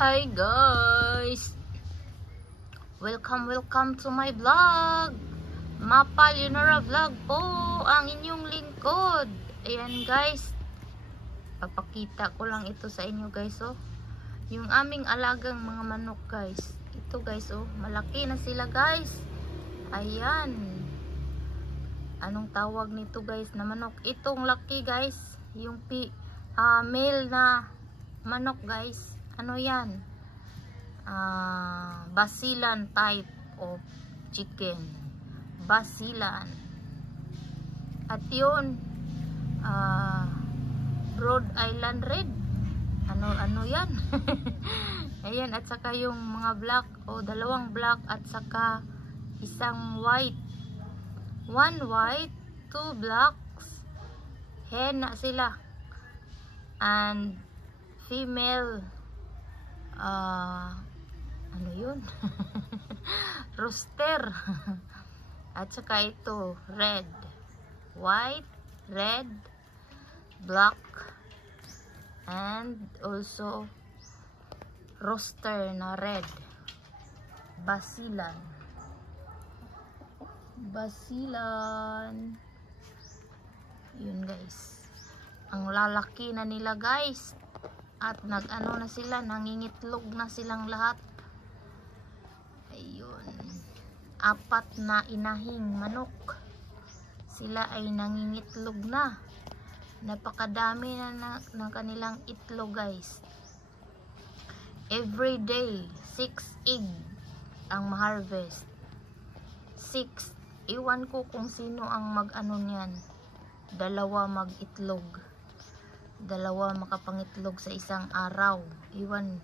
Hi guys! Welcome to my vlog. Mapa Leonora Vlog po ang inyong lingkod. Ayan guys, papakita ko lang ito sa inyo guys. Oh, yung aming alagang mga manok guys. Ito guys, oh, malaki na sila guys. Ayan, anong tawag nito guys na manok? Itong laki guys, yung male na manok guys. Ano yan? Basilan type of chicken. Basilan. At yun, Rhode Island Red. Ano yan? Ayan, at saka yung mga black, dalawang black at saka isang white. One white, two blacks. Hen na sila. And female, ano yun? Rooster. At saka ito, red, white, red, black, and also rooster na red. Basilan. Yun guys, ang lalaki na nila guys. At nag-ano na sila, nangingitlog na silang lahat. Ayun. 4 na inahing manok. Sila ay nangingitlog na. Napakadami na ng kanilang itlog guys. Every day, 6 egg ang ma-harvest. 6. Iwan ko kung sino ang mag-ano niyan. 2 mag-itlog. 2 makapangitlog sa isang araw. Iwan,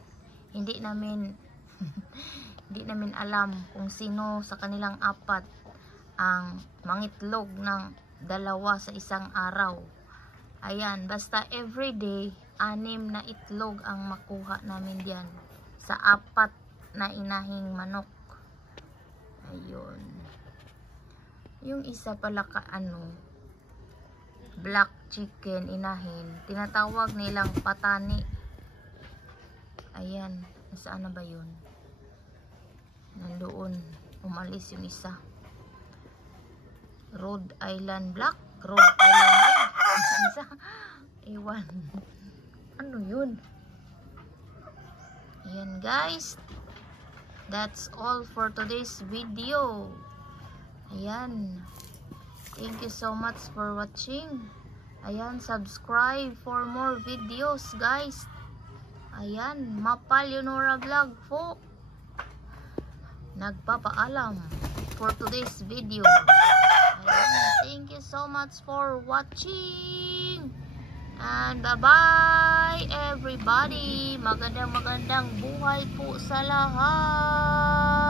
hindi namin hindi namin alam kung sino sa kanilang 4 ang mangitlog ng 2 sa isang araw. Ayan, basta everyday 6 na itlog ang makuha namin diyan sa 4 na inahing manok. Ayun. Yung isa pala black chicken inahin, tinatawag nilang patani. Ayan, nasaan na ba yun? Nandoon, umalis yung isa. Rhode Island black, Rhode Island red. Isa, ewan, ano yun? Ayan guys, that's all for today's video. Ayan, thank you so much for watching. Ayan, subscribe for more videos guys. Ayan, Mapa Leonora Vlog po nagpapaalam for today's video. Ayan, thank you so much for watching. And bye bye everybody. Magandang buhay po sa lahat.